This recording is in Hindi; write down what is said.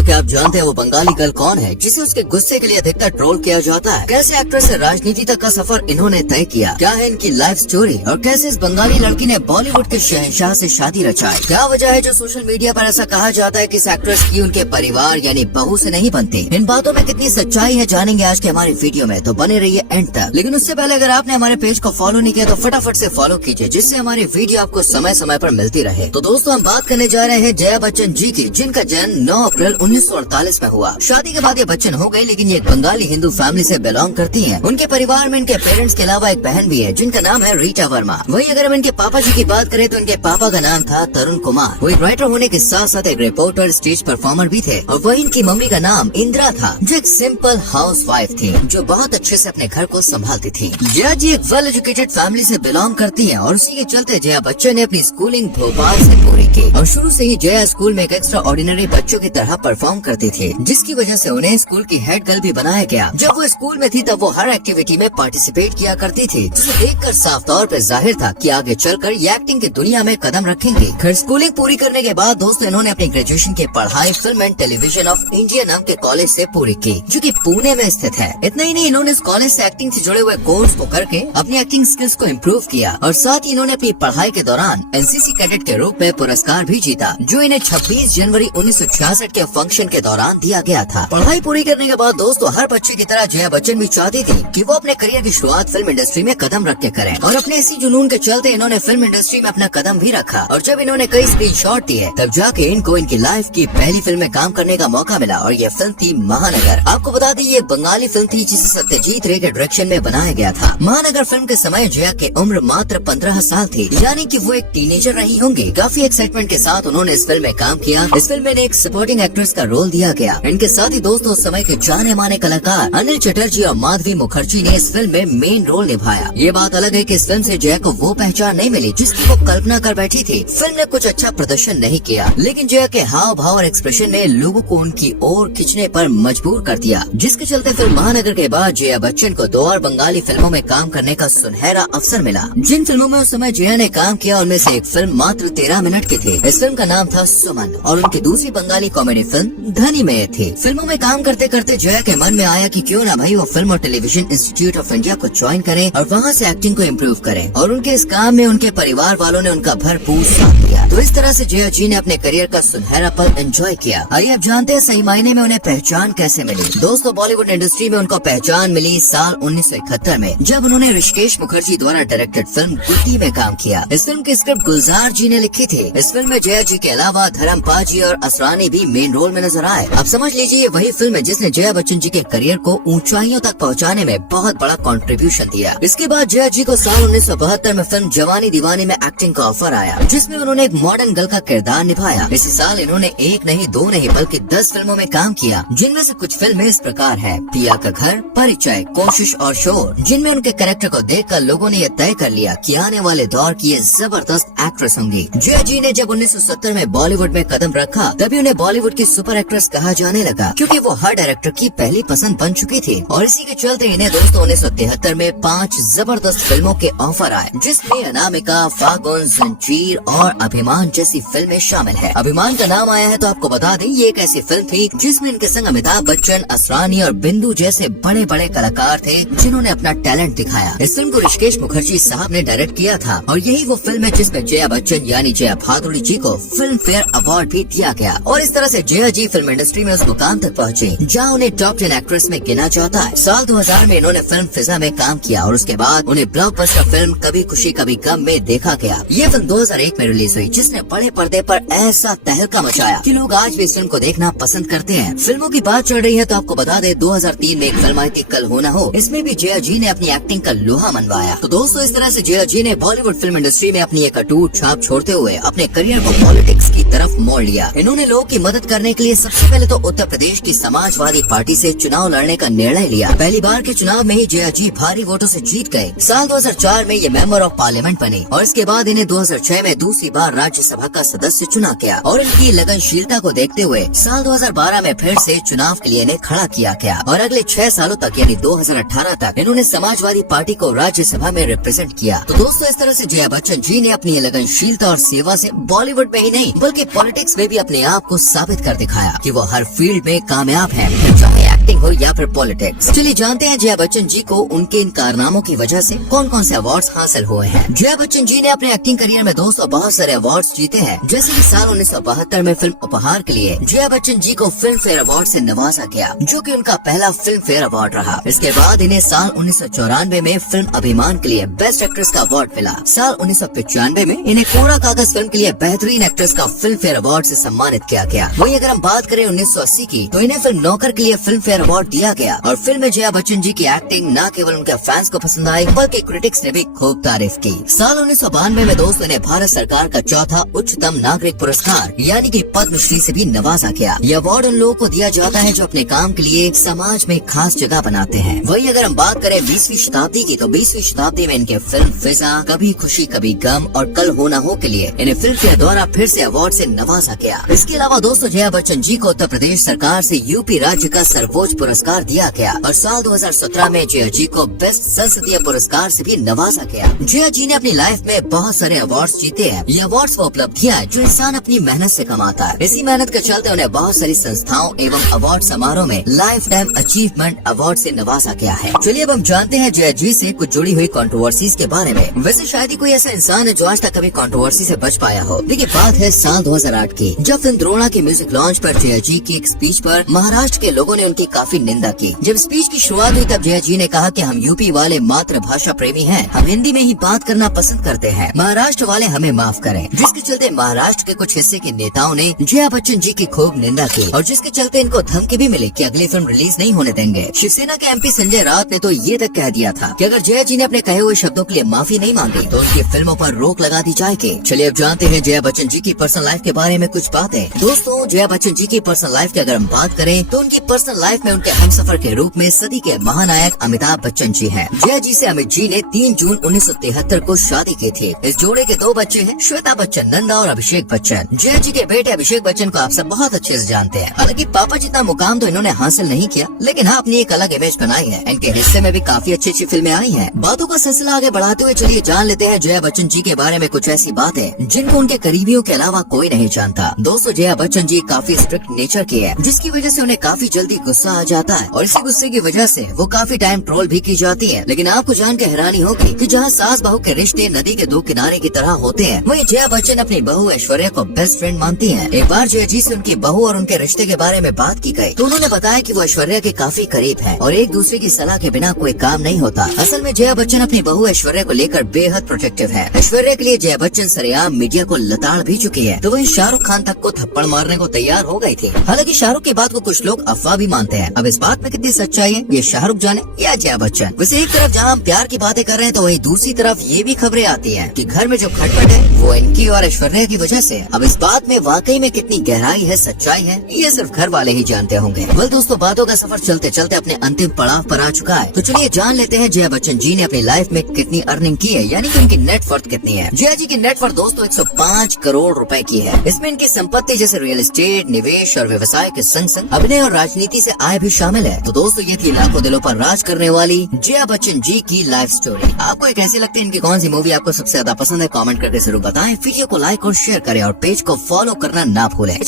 तो क्या आप जानते हैं वो बंगाली गर्ल कौन है जिसे उसके गुस्से के लिए अधिकतर ट्रोल किया जाता है? कैसे एक्ट्रेस से राजनीति तक का सफर इन्होंने तय किया, क्या है इनकी लाइफ स्टोरी और कैसे इस बंगाली लड़की ने बॉलीवुड के शहंशाह से शादी रचाई? क्या वजह है जो सोशल मीडिया पर ऐसा कहा जाता है कि इस एक्ट्रेस की उनके परिवार यानी बहू से नहीं बनती? इन बातों में कितनी सच्चाई है जानेंगे आज के हमारी वीडियो में, तो बने रहिए एंड तक। लेकिन उससे पहले अगर आपने हमारे पेज को फॉलो नहीं किया तो फटाफट से फॉलो कीजिए, जिससे हमारी वीडियो आपको समय समय पर मिलती रहे। तो दोस्तों हम बात करने जा रहे हैं जया बच्चन जी की, जिनका जन्म 9 अप्रैल 1948 में हुआ। शादी के बाद ये बच्चन हो गई, लेकिन ये एक बंगाली हिंदू फैमिली से बिलोंग करती हैं। उनके परिवार में इनके पेरेंट्स के अलावा एक बहन भी है जिनका नाम है रीटा वर्मा। वहीं अगर हम इनके पापा जी की बात करें तो इनके पापा का नाम था तरुण कुमार। वो एक राइटर होने के साथ साथ एक रिपोर्टर, स्टेज परफॉर्मर भी थे। और वहीं इनकी मम्मी का नाम इंदिरा था, जो एक सिंपल हाउस वाइफ थी जो बहुत अच्छे से अपने घर को संभालती थी। जया जी एक वेल एजुकेटेड फैमिली से बिलोंग करती है और उसी के चलते जया बच्चन ने अपनी स्कूलिंग भोपाल से पूरी की। और शुरू से ही जया स्कूल में एक एक्स्ट्रा ऑर्डिनरी बच्चों की तरह परफॉर्म करती थी, जिसकी वजह से उन्हें स्कूल की हेड गर्ल भी बनाया गया। जब वो स्कूल में थी तब वो हर एक्टिविटी में पार्टिसिपेट किया करती थी, जिसे देखकर साफ तौर पर जाहिर था कि आगे चलकर ये एक्टिंग की दुनिया में कदम रखेंगे। खैर स्कूलिंग पूरी करने के बाद दोस्तों इन्होंने अपनी ग्रेजुएशन की पढ़ाई film and television of India नाम के कॉलेज से पूरी की, जो कि पुणे में स्थित है। इतना ही नहीं, इन्होंने इस कॉलेज से एक्टिंग से जुड़े हुए कोर्स को करके अपनी एक्टिंग स्किल्स को इम्प्रूव किया और साथ ही इन्होंने अपनी पढ़ाई के दौरान एनसीसी कैडेट के रूप में पुरस्कार भी जीता, जो इन्हें 26 जनवरी 1966 के फंक्शन के दौरान दिया गया था। पढ़ाई पूरी करने के बाद दोस्तों हर बच्चे की तरह जया बच्चन भी चाहती थी कि वो अपने करियर की शुरुआत फिल्म इंडस्ट्री में कदम रख के करें, और अपने इसी जुनून के चलते इन्होंने फिल्म इंडस्ट्री में अपना कदम भी रखा। और जब इन्होंने कई स्क्रीनशॉट दिए तब जाके इनको इनकी लाइफ की पहली फिल्म में काम करने का मौका मिला, और ये फिल्म थी महानगर। आपको बता दें ये बंगाली फिल्म थी जिसे सत्यजीत रे के डायरेक्शन में बनाया गया था। महानगर फिल्म के समय जया की उम्र मात्र 15 साल थी, यानी कि वो एक टीनेजर रही होंगी। काफी एक्साइटमेंट के साथ उन्होंने इस फिल्म में काम किया। इस फिल्म में एक सपोर्टिंग एक्ट्रेस का रोल दिया गया। इनके साथ ही दोस्तों उस समय के जाने माने कलाकार अनिल चटर्जी और माधवी मुखर्जी ने इस फिल्म में मेन रोल निभाया। ये बात अलग है कि इस फिल्म से जया को वो पहचान नहीं मिली जिसकी वो कल्पना कर बैठी थी। फिल्म ने कुछ अच्छा प्रदर्शन नहीं किया, लेकिन जया के हाव भाव और एक्सप्रेशन ने लोगों को उनकी ओर खींचने पर मजबूर कर दिया, जिसके चलते फिल्म महानगर के बाद जया बच्चन को 2 और बंगाली फिल्मों में काम करने का सुनहरा अवसर मिला। जिन फिल्मों में उस समय जया ने काम किया उनमें से एक फिल्म मात्र 13 मिनट की थी। इस फिल्म का नाम था सुमन, और उनकी दूसरी बंगाली कॉमेडी फिल्म धनी में थी। फिल्मों में काम करते करते जया के मन में आया कि क्यों ना भाई वो फिल्म और टेलीविजन इंस्टीट्यूट ऑफ इंडिया को ज्वाइन करें और वहाँ से एक्टिंग को इम्प्रूव करें। और उनके इस काम में उनके परिवार वालों ने उनका भरपूर साथ दिया। तो इस तरह से जया जी ने अपने करियर का सुनहरा पल एंजॉय किया। आइए अब जानते हैं सही मायने में उन्हें पहचान कैसे मिली। दोस्तों बॉलीवुड इंडस्ट्री में उनको पहचान मिली साल 1971 में, जब उन्होंने ऋषिकेश मुखर्जी द्वारा डायरेक्टेड फिल्म गुड्डी में काम किया। इस फिल्म की स्क्रिप्ट गुलजार जी ने लिखी थी। इस फिल्म में जया जी के अलावा धर्मपाल जी और असरानी भी मेन रोल में नजर आए। अब समझ लीजिए ये वही फिल्म है जिसने जया बच्चन जी के करियर को ऊंचाइयों तक पहुंचाने में बहुत बड़ा कंट्रीब्यूशन दिया। इसके बाद जया जी को साल 1972 में फिल्म जवानी दीवानी में एक्टिंग का ऑफर आया, जिसमें उन्होंने एक मॉडर्न गर्ल का किरदार निभाया। इसी साल इन्होंने 1 नहीं 2 नहीं बल्कि 10 फिल्मों में काम किया, जिनमें से कुछ फिल्में इस प्रकार है: पिया का घर, परिचय, कोशिश और शोर, जिनमें उनके कैरेक्टर को देखकर लोगों ने यह तय कर लिया कि आने वाले दौर की ये जबरदस्त एक्ट्रेस होंगी। जया जी ने जब 1970 में बॉलीवुड में कदम रखा तभी उन्हें बॉलीवुड की सुपर एक्ट्रेस कहा जाने लगा, क्योंकि वो हर डायरेक्टर की पहली पसंद बन चुकी थी। और इसी के चलते इन्हें दोस्तों 1973 में 5 जबरदस्त फिल्मों के ऑफर आए, जिसमें अनामिका, फागुन, जंजीर और अभिमान जैसी फिल्में शामिल है। अभिमान का नाम आया है तो आपको बता दें ये एक ऐसी फिल्म थी जिसमें इनके संग अमिताभ बच्चन, असरानी और बिंदु जैसे बड़े बड़े कलाकार थे जिन्होंने अपना टैलेंट दिखाया। इस फिल्म को ऋषिकेश मुखर्जी साहब ने डायरेक्ट किया था, और यही वो फिल्म है जिसमें जया बच्चन यानी जया भादुड़ी जी को फिल्म फेयर अवार्ड भी दिया गया। और इस तरह से जया जी फिल्म इंडस्ट्री में उस मुकाम तक पहुँची जहाँ उन्हें टॉप 10 एक्ट्रेस में गिना जाता है। साल 2000 में इन्होंने फिल्म फिजा में काम किया और उसके बाद उन्हें ब्लॉकबस्टर फिल्म कभी खुशी कभी गम में देखा गया। ये फिल्म 2001 में रिलीज हुई, जिसने बड़े पर्दे पर ऐसा तहलका मचाया कि लोग आज भी इस फिल्म को देखना पसंद करते हैं। फिल्मों की बात चल रही है तो आपको बता दें 2003 में एक फिल्म आई थी कल हो ना हो। इसमें भी जया जी ने अपनी एक्टिंग का लोहा मनवाया। तो दोस्तों इस तरह से जया जी ने बॉलीवुड फिल्म इंडस्ट्री में अपनी एक अटूट छाप छोड़ते हुए अपने करियर को पॉलिटिक्स की तरफ मोड़ लिया। इन्होंने लोगों की मदद करने के लिए सबसे पहले तो उत्तर प्रदेश की समाजवादी पार्टी से चुनाव लड़ने का निर्णय लिया। पहली बार के चुनाव में ही जया जी भारी वोटों से जीत गए। साल 2004 में ये मेंबर ऑफ पार्लियामेंट बने और इसके बाद इन्हें 2006 में दूसरी बार बार राज्यसभा का सदस्य चुना गया और इनकी लगनशीलता को देखते हुए साल 2012 में फिर से चुनाव के लिए इन्हें खड़ा किया गया और अगले 6 सालों तक यानी 2018 तक इन्होंने समाजवादी पार्टी को राज्यसभा में रिप्रेजेंट किया। तो दोस्तों, इस तरह से जया बच्चन जी ने अपनी लगनशीलता और सेवा से बॉलीवुड में ही नहीं बल्कि पॉलिटिक्स में भी अपने आप को साबित कर दिखाया कि वो हर फील्ड में कामयाब है, चाहे एक्टिंग हो या फिर पॉलिटिक्स। चलिए जानते हैं जया बच्चन जी को उनके इन कारनामों की वजह से कौन कौन से अवार्ड्स हासिल हुए हैं। जया बच्चन जी ने अपने एक्टिंग करियर में दोस्तों बहुत सारे अवार्ड्स जीते हैं, जैसे कि साल 1972 में फिल्म उपहार के लिए जया बच्चन जी को फिल्म फेयर अवार्ड से नवाजा गया, जो कि उनका पहला फिल्म फेयर अवार्ड रहा। इसके बाद इन्हें साल 1994 में फिल्म अभिमान के लिए बेस्ट एक्ट्रेस का अवार्ड मिला। साल 1995 में इन्हें कोरा कागज फिल्म के लिए बेहतरीन एक्ट्रेस का फिल्म फेयर अवार्ड से सम्मानित किया गया। वहीं अगर हम बात करें 1980 की, तो इन्हें फिल्म नौकर के लिए फिल्म फेयर अवार्ड दिया गया और फिल्म में जया बच्चन जी की एक्टिंग न केवल उनके फैंस को पसंद आई बल्कि क्रिटिक्स ने भी खूब तारीफ की। साल 1992 में दोस्तों ने भारत सरकार का चौथा उच्चतम नागरिक पुरस्कार यानी कि पद्मश्री से भी नवाजा गया। यह अवार्ड उन लोगों को दिया जाता है जो अपने काम के लिए समाज में खास जगह बनाते हैं। वहीं अगर हम बात करें 20वीं शताब्दी की, तो 20वीं शताब्दी में इनके फिल्म फिजा, कभी खुशी कभी गम और कल हो ना हो के लिए इन्हें फिल्म के द्वारा फिर से अवार्ड से नवाजा गया। इसके अलावा दोस्तों जया बच्चन जी को उत्तर प्रदेश सरकार से यूपी राज्य का सर्वोच्च पुरस्कार दिया गया और साल 2017 में जया जी को बेस्ट संसदीय पुरस्कार से भी नवाजा गया। जया जी ने अपनी लाइफ में बहुत सारे अवार्ड्स जीते हैं। ये अवार्ड्स वो उपलब्धियां हैं जो इंसान अपनी मेहनत से कमाता है। इसी मेहनत के चलते उन्हें बहुत सारी संस्थाओं एवं अवार्ड समारोह में लाइफ टाइम अचीवमेंट अवार्ड से नवाजा गया है। चलिए अब हम जानते हैं जया जी से कुछ जुड़ी हुई कंट्रोवर्सीज के बारे में। वैसे शायद ही कोई ऐसा इंसान है जो आज तक कभी कंट्रोवर्सी से बच पाया हो। देखिए बात है साल 2008 की, जब फिल्म द्रोणा के म्यूजिक लॉन्च पर जया जी की एक स्पीच पर महाराष्ट्र के लोगों ने उनकी काफी निंदा की। जब स्पीच की शुरुआत हुई तब जया जी ने कहा कि हम यूपी वाले मातृभाषा प्रेमी हैं, हम हिंदी में ही बात करना पसंद करते हैं, महाराष्ट्र वाले हमें माफ करें। जिसके चलते महाराष्ट्र के कुछ हिस्से के नेताओं ने जया बच्चन जी की खूब निंदा की और जिसके चलते इनको धमकी भी मिली कि अगली फिल्म रिलीज नहीं होने देंगे। शिवसेना के एमपी संजय राउत ने तो ये तक कह दिया था कि अगर जया जी ने अपने कहे हुए शब्दों के लिए माफी नहीं मांगी तो उनकी फिल्मों पर रोक लगा दी जाएगी। चलिए अब जानते हैं जया बच्चन जी की पर्सनल लाइफ के बारे में कुछ बातें। दोस्तों जया बच्चन जी की पर्सनल लाइफ की अगर हम बात करें तो उनकी पर्सनल लाइफ में उनके हमसफर के रूप में सदी के महानायक अमिताभ बच्चन जी हैं। जया जी से अमित जी ने 3 जून 1973 को शादी की थी। इस जोड़े के 2 बच्चे हैं, श्वेता बच्चन नंदा और अभिषेक बच्चन। जया जी के बेटे अभिषेक बच्चन को आप सब बहुत अच्छे से जानते हैं। हालांकि पापा जितना मुकाम तो इन्होंने हासिल नहीं किया, लेकिन हाँ अपनी एक अलग इमेज बनाई है। इनके हिस्से में भी काफी अच्छी अच्छी फिल्में आई हैं। बातों का सिलसिला आगे बढ़ाते हुए चलिए जान लेते हैं जया बच्चन जी के बारे में कुछ ऐसी बातें जिनको उनके करीबियों के अलावा कोई नहीं जानता। दोस्तों जया बच्चन जी काफी स्ट्रिक्ट नेचर की है, जिसकी वजह से उन्हें काफी जल्दी गुस्सा आ जाता है और इसी गुस्से की वजह से वो काफी टाइम ट्रोल भी की जाती है। लेकिन आपको जान के हैरानी होगी कि जहाँ सास बहू के रिश्ते नदी के 2 किनारे की तरह होते हैं, वहीं जया बच्चन अपनी बहू ऐश्वर्या को बेस्ट फ्रेंड मानती हैं। एक बार जया जी से उनकी बहू और उनके रिश्ते के बारे में बात की गई तो उन्होंने बताया कि वो ऐश्वर्या के काफी करीब हैं और एक दूसरे की सलाह के बिना कोई काम नहीं होता। असल में जया बच्चन अपनी बहू ऐश्वर्या को लेकर बेहद प्रोटेक्टिव है। ऐश्वर्या के लिए जया बच्चन सरेआम मीडिया को लताड़ भी चुकी है, तो वहीं शाहरुख खान तक को थप्पड़ मारने को तैयार हो गई थी। हालांकि शाहरुख की बात को कुछ लोग अफवाह भी मानते हैं। अब इस बात में कितनी सच्चाई है ये शाहरुख जाने या जया बच्चन। वैसे एक तरफ जहाँ हम प्यार की बातें कर रहे हैं तो वहीं दूसरी तरफ ये भी खबरें आती हैं कि घर में जो खटपट है वो इनकी और ऐश्वर्या की वजह से। अब इस बात में वाकई में कितनी गहराई है, सच्चाई है, ये सिर्फ घर वाले ही जानते होंगे। वेल दोस्तों बातों का सफर चलते चलते अपने अंतिम पड़ाव पर आ चुका है, तो चलिए जान लेते हैं जया बच्चन जी ने अपनी लाइफ में कितनी अर्निंग की है, यानी कि उनकी नेटवर्थ कितनी है। जया जी की नेटवर्थ दोस्तों 105 करोड़ रुपए की है। इसमें इनकी संपत्ति जैसे रियल एस्टेट, निवेश और व्यवसाय के संग संग अभिनय और राजनीति से आय भी शामिल है। तो दोस्तों ये थी लाखों दिलों पर राज करने वाली जया बच्चन जी की लाइफ स्टोरी। आपको एक कैसी लगती है, इनकी कौन सी मूवी आपको सबसे ज्यादा पसंद है, कमेंट करके जरूर बताएं। वीडियो को लाइक और शेयर करें और पेज को फॉलो करना ना भूलें।